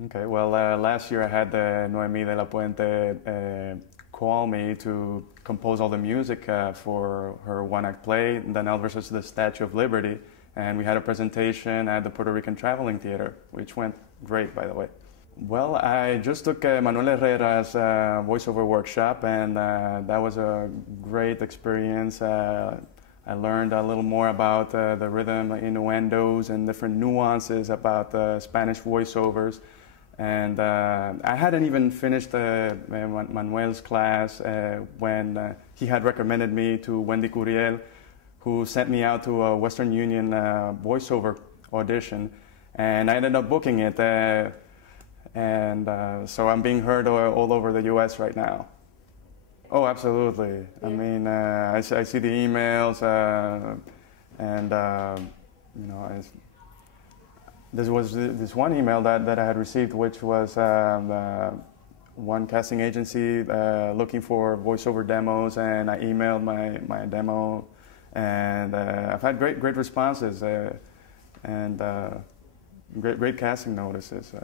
Okay, well, last year I had Noemi de la Puente call me to compose all the music for her one-act play, Danelle versus the Statue of Liberty, and we had a presentation at the Puerto Rican Traveling Theater, which went great, by the way. Well, I just took Manuel Herrera's voiceover workshop, and that was a great experience. I learned a little more about the rhythm innuendos and different nuances about Spanish voiceovers. And I hadn't even finished Manuel's class when he had recommended me to Wendy Curiel, who sent me out to a Western Union voiceover audition. And I ended up booking it. So I'm being heard all over the U.S. right now. Oh, absolutely. Yeah. I mean, I see the emails, you know, there was this one email that I had received, which was one casting agency looking for voiceover demos, and I emailed my demo, and I've had great responses and great casting notices.